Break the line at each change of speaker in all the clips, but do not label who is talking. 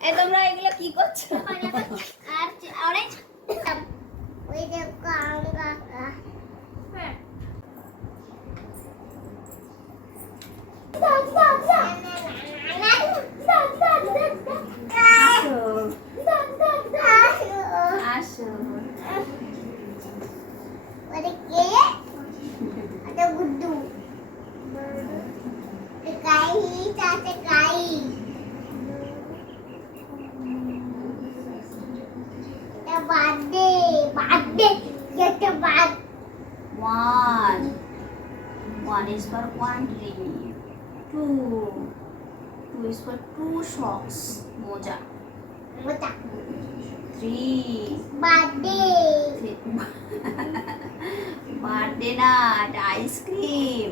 এই তোমরা এগুলো কি করছ?
আর অনেক ওই দেখো আঙ্গা হ্যাঁ। birthday, birthday, get a birthday. One. One
is for one tree. Two. Two is for two socks. Moja. Moja.
Three.
Birthday.
Three.
Birthday না এটা ice cream.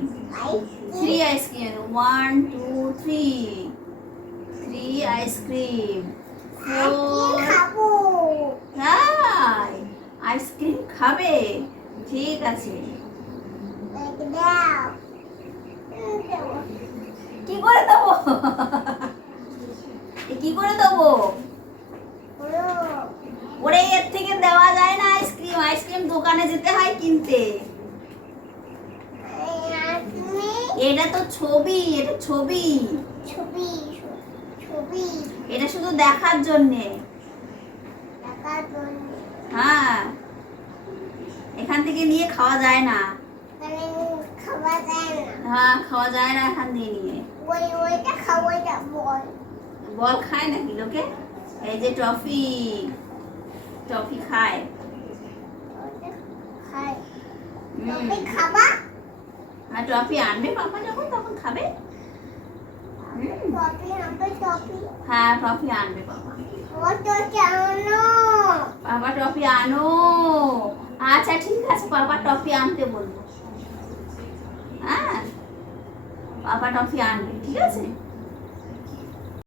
Three ice cream one two three three ice cream. তাই ice cream খাবে। ঠিক আছে। কি করে দেবো? কি করে দেবো
ওরো,
ওরে এর থেকে দেওয়া যায় না আইসক্রিম আইসক্রিম দোকানে যেতে হয় কিনতে? এটা তো ছবি এটা ছবি।
ছবি ছবি।
এটা শুধু দেখার জন্যে। হ্যাঁ। এখান থেকে নিয়ে খাওয়া যায় না।
খাওয়া যায় না।
হ্যাঁ খাওয়া যায় না এখান দিয়ে নিয়ে।
ওই ওইটা বল।
বল খায় নাকি লোকে? এই যে টফি টফি খায়।
খাবা?
আর টফি আনবে পাপা যখন তখন খাবে।
টপি
হ্যাঁ টফি আনবে
তো
পাপা টফি আনো। আচ্ছা ঠিক আছে পাপা টফি আনতে বলব। হ্যাঁ পাপা টফি আনবে ঠিক আছে?